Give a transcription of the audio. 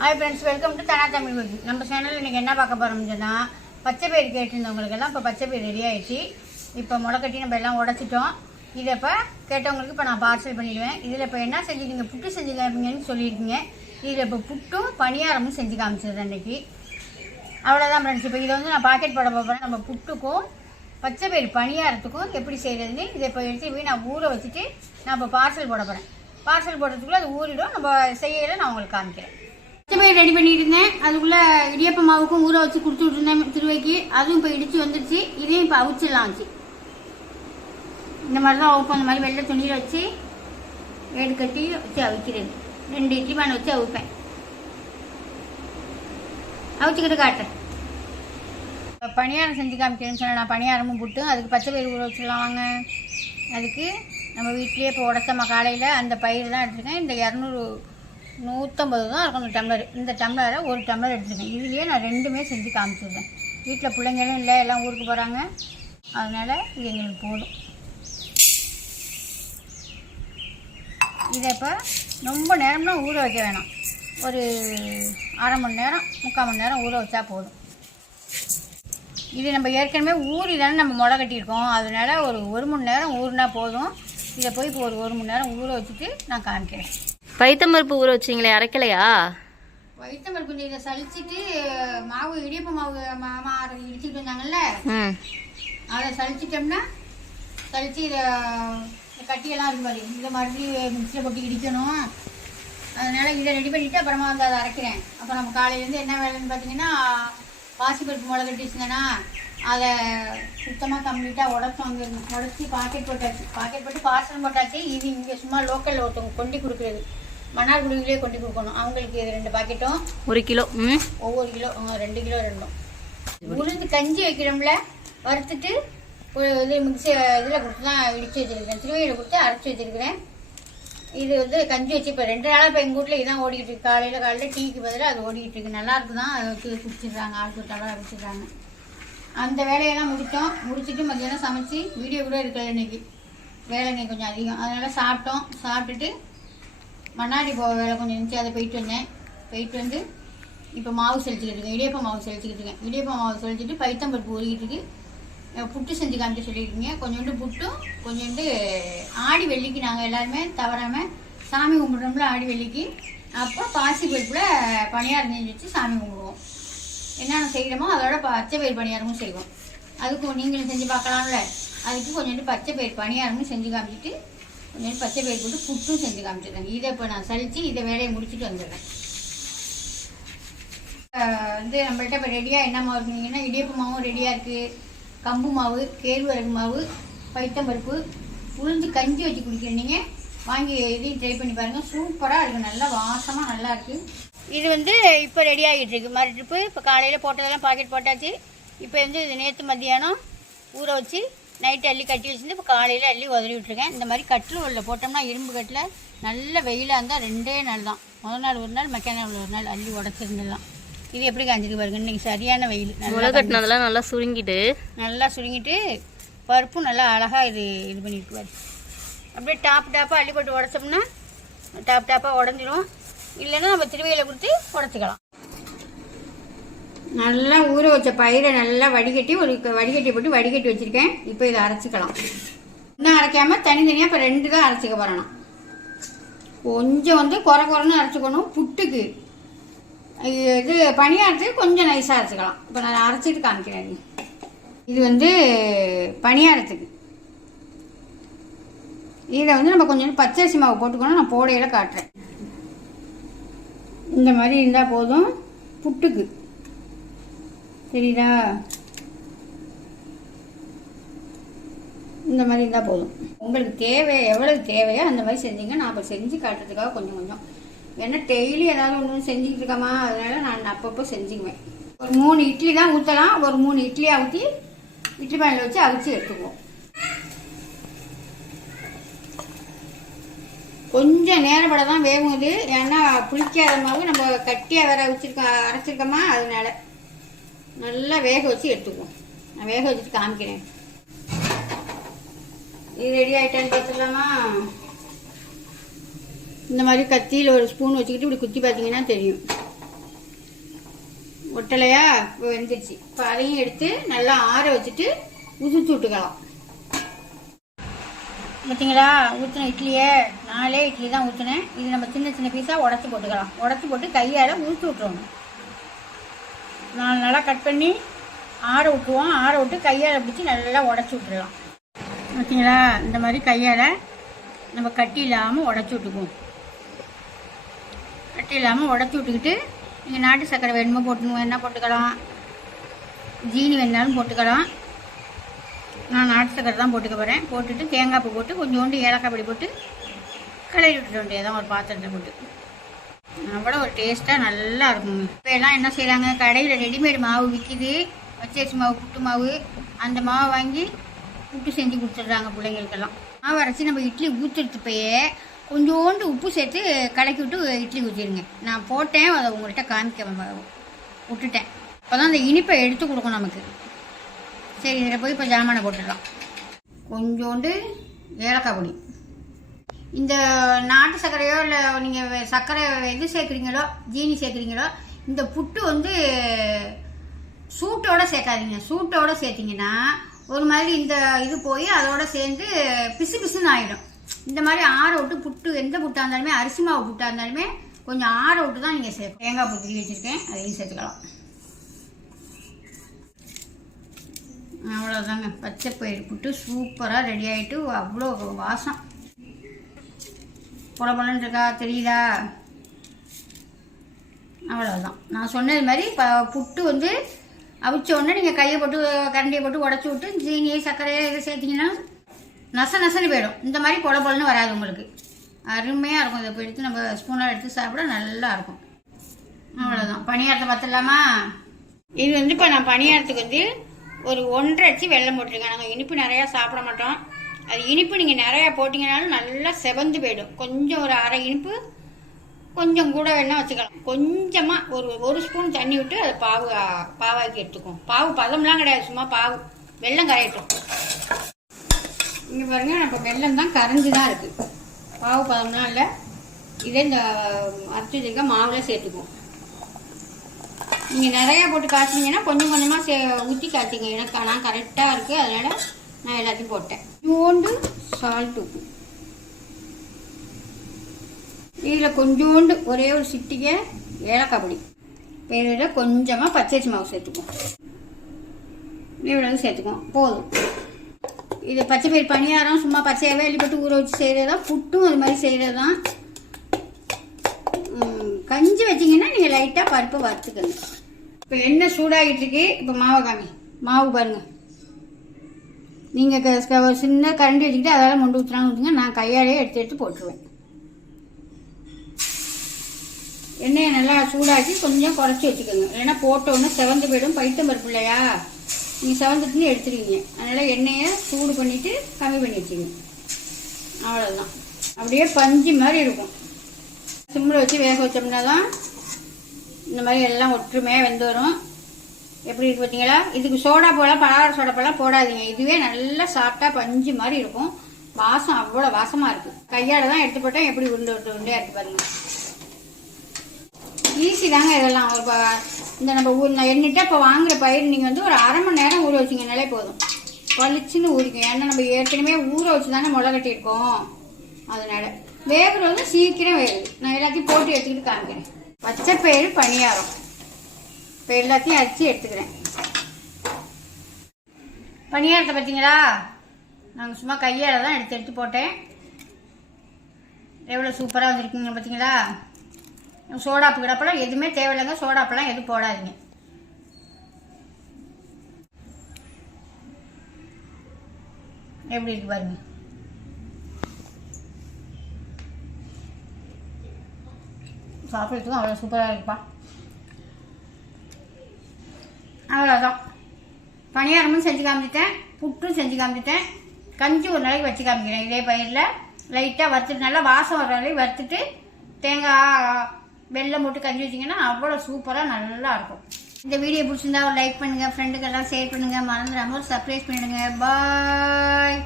Hi friends, welcome to தனா தமிழ் வீடு. நம்ம சேனலில் இன்றைக்கி என்ன பார்க்க போகிறோம்னு சொன்னால், பச்சை பயிர் கேட்டிருந்தவங்களுக்கெல்லாம் இப்போ பச்சை பயிர் ரெடி ஆகிடுச்சு. இப்போ முளைக்கட்டி நம்ம எல்லாம் உடச்சிட்டோம். இதை இப்போ கேட்டவங்களுக்கு இப்போ நான் பார்சல் பண்ணிடுவேன். இதில் இப்போ என்ன செஞ்சுருக்கீங்க, புட்டு செஞ்சு காமிங்கன்னு சொல்லியிருக்கீங்க. இதில் இப்போ புட்டும் பணியாரமும் செஞ்சு காமிச்சிடுறேன் அன்றைக்கி. அவ்வளோதான் ஃப்ரெண்ட்ஸ். இப்போ இதை வந்து நான் பாக்கெட் போட போகிறேன். நம்ம புட்டுக்கும் பச்சை பயிர் பணியாரத்துக்கும் எப்படி செய்கிறதுன்னு இதை இப்போ எடுத்து போய் நான் ஊற வச்சுட்டு நான் இப்போ பார்சல் போட போகிறேன். பார்சல் போடுறதுக்குள்ளே அது ஊறிடும். நம்ம செய்யலை நான் உங்களுக்கு காமிக்கிறேன். பச்சை பயிர் ரெடி பண்ணிட்டு இருந்தேன். அதுக்குள்ளே இடியப்ப மாவுக்கும் ஊற வச்சு கொடுத்து விட்டுருந்தேன் திருவைக்கு. அதுவும் இப்போ இடித்து வந்துடுச்சு. இதையும் இப்போ அவிச்சிடலாம் வச்சு. இந்த மாதிரி தான் அவுப்பேன். அந்த மாதிரி வெள்ளை துணியில் வச்சு ஏடு கட்டி வச்சு அவிக்கிறது. 2 இட்லி பானை வச்சு அவிப்பேன். அவிச்சிக்கிட்டு காட்டுறேன். பணியாரம் செஞ்சு காமிக்கிறேன்னு சொன்னேன். நான் பணியாரமும் புட்டு அதுக்கு பச்சை பயிர் ஊற வச்சுக்கலாம் வாங்க. அதுக்கு நம்ம வீட்லேயே இப்போ உடச்சம்மா காலையில் அந்த பயிர் தான் எடுத்துருக்கேன். இந்த 150 தான் இருக்கும் இந்த டம்ளர். இந்த டம்ளரை 1 டம்ளர் எடுத்துருக்கேன். இதுலேயே நான் 2மே செஞ்சு காமிச்சிடுறேன். வீட்டில் பிள்ளைங்களும் இல்லை, எல்லாம் ஊருக்கு போகிறாங்க. அதனால் இது எங்களுக்கு போதும். இதை இப்போ ரொம்ப நேரம்லாம் ஊற வைக்க வேணாம். ஒரு அரை மணி நேரம் 3/4 மணி நேரம் ஊற வச்சா போதும். இது நம்ம ஏற்கனவே ஊறி தானே நம்ம முளை கட்டியிருக்கோம். அதனால ஒரு மணி நேரம் ஊறினா போதும். இதை போய் இப்போ ஒரு மணி நேரம் ஊற வச்சுட்டு நான் காமிக்கிறேன். பைத்தம்பருப்பு ஊற வச்சிங்களே, அரைக்கலையா? பைத்தம்பருப்பு கொஞ்சம் இதை சளிச்சிட்டு மாவு இடியப்ப மாவு மாமா இடிச்சுட்டு வந்தாங்கல்ல, அதை சளிச்சிட்டோம்னா சளிச்சு இதை கட்டியெல்லாம் இருக்கு பாரு. இதை மறுபடியும் மிக்சியில் போட்டு இடிக்கணும். அதனால் இதை ரெடி பண்ணிவிட்டு அப்புறமா வந்து அதை அரைக்கிறேன். அப்போ நம்ம காலையிலேருந்து என்ன வேலைன்னு பார்த்தீங்கன்னா, பாசிப்பருப்பு முளை கட்டிச்சுங்கன்னா அதை சுத்தமாக கம்ப்ளீட்டாக உடச்சி பாக்கெட் போட்டாச்சு. பாக்கெட் போட்டு பார்சல் போட்டாச்சு. இது இங்கே சும்மா லோக்கலில் ஒருத்தவங்க கொண்டு கொடுக்குறது, மன்னார்குடியிலே கொண்டு கொடுக்கணும். அவங்களுக்கு இது 2 பாக்கெட்டும் 1 கிலோ, ஒவ்வொரு கிலோ 2 கிலோ 2. உளுந்து கஞ்சி வைக்கிறோம்ல, வறுத்துட்டு இது மிக்சி இதில் கொடுத்து தான் இடித்து வச்சுருக்கிறேன். திருவையில் கொடுத்து அரைச்சி வச்சுருக்கிறேன். இது வந்து கஞ்சி வச்சு இப்போ 2 நாளாக இப்போ எங்கள் வீட்டில் இதான் ஓடிக்கிட்டு இருக்கு. காலையில் டீக்கு பதிலாக அது ஓடிக்கிட்டு இருக்கு. நல்லாயிருக்கு தான். அதை வச்சு குடிச்சிடுறாங்க. ஆளுக்கு ஒரு டவராக வச்சுடுறாங்க. அந்த வேலையெல்லாம் முடிச்சுட்டு மத்தியானம் சமைச்சு வீடியோ கூட இருக்கிறது. இன்றைக்கி வேலைங்க கொஞ்சம் அதிகம். அதனால் சாப்பிட்டுட்டு மண்ணாடி போக வேலை கொஞ்சம் இருந்துச்சு. அதை போயிட்டு வந்து இப்போ மாவு செலுத்திக்கிட்டு இருக்கேன். இடியப்ப மாவு செலுத்திக்கிட்டு இருக்கேன். இடியப்ப மாவு செலுத்திட்டு பைத்தம்பருப்பு ஊறிக்கிட்டு இருக்கு. புட்டு செஞ்சு காமிக்க சொல்லியிருக்கீங்க. கொஞ்சோண்டு புட்டும் கொஞ்சோண்டு ஆடி வெள்ளிக்கு நாங்கள் எல்லாருமே தவறாமல் சாமி கும்பிட்றோம்ல. ஆடி வெள்ளிக்கு அப்போ பாசி பருப்பில் பணியாரம் செஞ்சு வச்சு சாமி கும்பிடுவோம். என்னென்ன செய்கிறோமோ அதோட பச்சை பயிர் பணியாரமும் செய்வோம். அதுக்கு நீங்களும் செஞ்சு பார்க்கலாம்ல. அதுக்கு கொஞ்சோண்டு பச்சை பயிர் பணியாரமும் செஞ்சு காமிச்சிட்டு கொஞ்சோண்டு பச்சை பயிர் போட்டு புட்டும் செஞ்சு காமிச்சிடுறேன். இதை இப்போ நான் சலித்து இதை வேலையை முடிச்சுட்டு வந்துடுறேன். வந்து நம்மள்ட்ட இப்போ ரெடியாக என்ன மாவு இருக்குங்கன்னா, இடியப்ப மாவும் ரெடியாக இருக்குது. கம்பு மாவு, கேழ்வரகு மாவு, பைத்தம்பருப்பு, உளுந்து கஞ்சி வச்சு குடிக்கிறேன். நீங்கள் வாங்கி இதையும் ட்ரை பண்ணி பாருங்கள். சூப்பராக இருக்குது. நல்லா வாசமாக நல்லா இருக்குது. இது வந்து இப்போ ரெடி ஆகிட்டு இருக்கு. மறு ட்ரிப்பு இப்போ காலையில் போட்டதெல்லாம் பாக்கெட் போட்டாச்சு. இப்போ வந்து இது நேற்று மத்தியானம் ஊற வச்சு நைட்டு அள்ளி கட்டி வச்சுருந்து இப்போ காலையில் அள்ளி உதறி விட்டுருக்கேன். இந்த மாதிரி கட்டில் உள்ள போட்டோம்னா இரும்பு கட்டில் நல்ல வெயிலாக இருந்தால் 2 நாள் தான். முதல் நாள் ஒரு நாள், மெக்கானிக் ஒரு நாள் அள்ளி உடச்சிருந்துடலாம். இது எப்படி காஞ்சிருக்கு பாருங்க. இன்றைக்கி சரியான வெயில். நல்லா கட்டினதெல்லாம் நல்லா சுருங்கிட்டு பருப்பும் நல்லா அழகாக இது பண்ணிட்டு பாரு. அப்படியே டாப்பாக அள்ளி போட்டு உடச்சோம்னா டாப்பாக உடஞ்சிடும். இல்லைன்னா நம்ம திருவையில் கொடுத்து உடச்சிக்கலாம். நல்லா ஊற வச்ச பயிரை நல்லா வடிகட்டி வடிகட்டி வச்சுருக்கேன். இப்போ இதை அரைச்சிக்கலாம். இன்னும் அரைக்காமல் தனித்தனியாக இப்போ 2 தான் அரைச்சிக்க போகிறேன். கொஞ்சம் வந்து குறைன்னு அரைச்சிக்கணும். புட்டுக்கு இது பணியாரத்துக்கு கொஞ்சம் நைஸாக அரைச்சிக்கலாம். இப்போ நான் அரைச்சிட்டு காமிக்கிறேன். இது வந்து பணியாரத்துக்கு இதை வந்து நம்ம கொஞ்சம் பச்சரிசி மாவு போட்டுக்கணும். நான் போடையில் காட்டுறேன். இந்த மாதிரி இருந்தால் போதும். புட்டுக்கு தெரியுதா? இந்த மாதிரி இருந்தால் போதும். உங்களுக்கு எவ்வளவு தேவையோ அந்த மாதிரி செஞ்சீங்க. நான் இப்போ செஞ்சு காட்டுறதுக்காக கொஞ்சம் ஏன்னா டெய்லி ஏதாவது ஒன்று செஞ்சுக்கிட்டு இருக்கமா, அதனால நான் அப்பப்போ செஞ்சுக்குவேன். ஒரு 3 இட்லி தான் ஊற்றலாம். ஒரு 3 இட்லியாக ஊற்றி இட்லி பானையில் வச்சு அவிச்சு எடுத்துக்குவோம். கொஞ்சம் நேரப்பட தான் வேகும் இது. ஏன்னா புளிக்காத மாவு நம்ம கட்டியாக வேற அரைச்சிருக்கோமா, அதனால நல்லா வேக வச்சு எடுத்துக்குவோம். நான் வேக வச்சுட்டு காமிக்கிறேன். இது ரெடி ஆகிட்டான்னு பார்த்துக்கலாமா? இந்த மாதிரி கத்தியில் ஒரு ஸ்பூன் வச்சுக்கிட்டு இப்படி குத்தி பார்த்தீங்கன்னா தெரியும். ஒட்டலையா இப்போ வெந்துருச்சு. இப்போ அதையும் எடுத்து நல்லா ஆற வச்சுட்டு உதுத்து விட்டுக்கலாம். பார்த்தீங்களா, ஊற்றின இட்லியே 4 இட்லி தான் ஊற்றினேன். இது நம்ம சின்ன சின்ன பீஸாக உடச்சி போட்டுக்கலாம். உடச்சி போட்டு கையால் உதுத்து விட்டுருவோம். 4 நல்லா கட் பண்ணி ஆற விட்டுருவோம். ஆற விட்டு கையால் பிடிச்சி நல்லா உடச்சி விட்டுடலாம். பார்த்தீங்களா, இந்த மாதிரி கையால் நம்ம கட்டி இல்லாமல் உடச்சி விட்டுக்குவோம். கட்டி இல்லாமல் உடச்சி விட்டுக்கிட்டு நீங்கள் நாட்டு சர்க்கரை வேணுமோ போட்டுங்க, என்ன போட்டுக்கலாம், ஜீனி வேணாலும் போட்டுக்கலாம். நான் நாட்டு சர்க்கரை தான் போட்டுக்க போகிறேன். போட்டுட்டு தேங்காய் பூ போட்டு கொஞ்சோண்டு ஏலக்காய் பொடி போட்டு கலரி விட்டுட வேண்டியதான் ஒரு பாத்திரத்தில் போட்டு. அவ்வளோ ஒரு டேஸ்ட்டாக நல்லா இருக்குங்க. இப்போ எல்லாம் என்ன செய்கிறாங்க, கடையில் ரெடிமேடு மாவு விற்கிது, பச்சரிசி மாவு, புட்டு மாவு. அந்த மாவை வாங்கி புட்டு செஞ்சு கொடுத்துட்றாங்க பிள்ளைங்களுக்கெல்லாம். மாவு அரைச்சி நம்ம இட்லி ஊற்றுறதுப்பையே கொஞ்சோண்டு உப்பு சேர்த்து கலக்கி விட்டு இட்லி ஊற்றிடுங்க. நான் போட்டேன், அதை உங்கள்கிட்ட காமிக்க விட்டுட்டேன். அப்போ தான் அந்த இனிப்பை எடுத்து கொடுக்கும் நமக்கு. சரி, இதில் போய் இப்போ ஜாமானை போட்டுடலாம். கொஞ்சோண்டு ஏலக்காய் பொடி. இந்த நாட்டு சர்க்கரையோ இல்லை நீங்கள் சர்க்கரை எது சேர்க்குறீங்களோ, ஜீனி சேர்க்குறீங்களோ, இந்த புட்டு வந்து சூட்டோடு சேர்க்காதீங்க. சூட்டோடு சேர்த்திங்கன்னா ஒரு மாதிரி இந்த இது போய் அதோட சேர்ந்து பிசு பிசுன்னு ஆகிடும். இந்த மாதிரி ஆற விட்டு புட்டு, எந்த புட்டாக இருந்தாலுமே, அரிசி மாவு புட்டாக இருந்தாலுமே கொஞ்சம் ஆற விட்டு தான் நீங்கள் சேர்க்கணும். தேங்காய் பூ திருவி வச்சுருக்கேன், அதையும் சேர்த்துக்கலாம். அவ்வளோதாங்க, பச்சை பயிறு புட்டு சூப்பராக ரெடி ஆகிட்டு அவ்வளோ வாசம். பொலன்னு இருக்கா, தெரியுதா? அவ்வளோதான். நான் சொன்னது மாதிரி புட்டு வந்து அவிச்ச உடனே நீங்கள் கையை போட்டு கரண்டியை போட்டு உடச்சி விட்டு ஜீனியை சர்க்கரையை இதை சேர்த்திங்கன்னா நசன்னு போயிடும். இந்த மாதிரி பொலன்னு வராது உங்களுக்கு. அருமையாக இருக்கும். இதை எடுத்து நம்ம ஸ்பூனால் எடுத்து சாப்பிட நல்லா இருக்கும். அவ்வளோதான். பணியாரத்தை பார்த்துடலாமா? இது வந்து இப்போ நான் பணியாரத்துக்கு வந்து ஒரு 1.5 அச்சு வெல்லம் போட்டிருக்கேன். நாங்கள் இனிப்பு நிறையா சாப்பிட மாட்டோம். அது இனிப்பு நீங்கள் நிறையா போட்டிங்கனாலும் நல்லா செவந்து போயிடும். கொஞ்சம் ஒரு அரை இனிப்பு கொஞ்சம் கூட வேணால் வச்சுக்கலாம். கொஞ்சமாக ஒரு ஸ்பூன் தண்ணி விட்டு அதை பாவாக்கி எடுத்துக்கும். பாவு பதம்லாம் கிடையாது, சும்மா பாவு வெல்லம் கரையட்டும். இங்கே பாருங்கள், இப்போ வெல்லம் தான் கரைஞ்சி தான் இருக்குது, பாவு பதம்லாம் இல்லை. இதே இந்த அரைச்சி வச்சுருக்க மாவில் சேர்த்துக்குவோம். நீங்கள் நிறையா போட்டு காய்ச்சிங்கன்னா கொஞ்சம் கொஞ்சமாக ஊற்றி காய்ச்சிங்க. எனக்கு நான் கரெக்டாக இருக்குது, அதனால் நான் எல்லாத்தையும் போட்டேன். கொஞ்சோண்டு சால்ட் உப்பு, இதில் கொஞ்சோண்டு ஒரே ஒரு சிட்டிகை ஏலக்காய் பொடி, இதில் கொஞ்சமாக பச்சரிசி மாவு சேர்த்துக்குவோம். இவ்வளவு சேர்த்துக்குவோம், போதும். இது பச்சை பயிர் பணியாரம் சும்மா பச்சையாகவே அள்ளிப்பட்டு ஊற வச்சு செய்கிறது தான். புட்டும் அது மாதிரி செய்கிறது தான். கஞ்சி வச்சிங்கன்னா நீங்கள் லைட்டாக பருப்பை வறுத்துக்கங்க. இப்போ எண்ணெய் சூடாகிட்டு இருக்கு. இப்போ மாவு பாருங்கள். நீங்கள் ஒரு சின்ன கரண்டி வச்சுக்கிட்டு அதெல்லாம் கொண்டு ஊற்றுறாங்க ஊற்றுங்க. நான் கையாலேயே எடுத்து போட்டுருவேன். எண்ணெயை நல்லா சூடாக்கி கொஞ்சம் குறைச்சி வச்சுக்கோங்க. இல்லைன்னா போட்டோன்னு செவந்து போயிடும். பைத்தம் பருப்பு இல்லையா, நீங்கள் செவந்துட்டுன்னு எடுத்துருவீங்க. அதனால் எண்ணெயை சூடு பண்ணிவிட்டு கம்மி பண்ணி வச்சுங்க. அவ்வளோதான். அப்படியே பஞ்சு மாதிரி இருக்கும். சிம்மில் வச்சு வேக வச்சோம்னா தான் இந்த மாதிரி எல்லாம் ஒற்றுமையாக வெந்து வரும். எப்படி இருக்கு பார்த்தீங்களா? இதுக்கு சோடா போலாம், பலகார சோடா போலாம் போடாதீங்க. இதுவே நல்லா சாப்பிட்டா பஞ்சு மாதிரி இருக்கும். வாசம் அவ்வளோ வாசமாக இருக்குது. கையால் தான் எடுத்து போட்டால் எப்படி உருண்டையாக எடுத்து பாருங்க. ஈஸி தாங்க இதெல்லாம். இந்த நம்ம எண்ணிட்டு இப்போ வாங்குகிற பயிர் நீங்கள் வந்து ஒரு அரை மணி நேரம் ஊற வச்சிங்கனாலே போதும், பளிச்சுன்னு ஊறிக்கும். ஏன்னா நம்ம ஏற்கனவே ஊற வச்சு தானே முளை கட்டியிருக்கோம். அதனால வேகிறது வந்து சீக்கிரம் வேகுது. நான் எல்லாத்தையும் போட்டு எடுத்துக்கிட்டு காமிக்கிறேன். பச்சை பயிறு பணியாரம் இப்போ எல்லாத்தையும் அரிச்சு எடுத்துக்கிறேன். பணியாரத்தை பார்த்தீங்களா, நாங்கள் சும்மா கையால் தான் எடுத்து போட்டேன். எவ்வளோ சூப்பராக வந்துருக்குங்க பார்த்தீங்களா? சோடாப்பு கிடப்பெல்லாம் எதுவுமே தேவையில்லைங்க. சோடாப்பெல்லாம் எதுவும் போடாதீங்க. எப்படி இருக்கு பாருங்க. சாப்பிட்றதுக்கும் அவ்வளோ சூப்பராக இருக்குப்பா. அவ்வளோதான். பணியாரமும் செஞ்சு காமிச்சிட்டேன், புட்டும் செஞ்சு காமிச்சிட்டேன். கஞ்சி ஒரு நாளைக்கு வச்சு காமிக்கிறேன். இதே பயிரில் லைட்டாக வறுத்துட்டு நல்லா வாசம் வர வரைக்கும் வறுத்துட்டு தேங்காய் வெல்லம் போட்டு கஞ்சி வச்சிங்கன்னா அவ்வளோ சூப்பராக நல்லா இருக்கும். இந்த வீடியோ பிடிச்சிருந்தா ஒரு லைக் பண்ணுங்கள், ஃப்ரெண்டுக்கெல்லாம் ஷேர் பண்ணுங்கள், மறந்துடாமல் சப்ஸ்கிரைப் பண்ணிடுங்க. பாய்.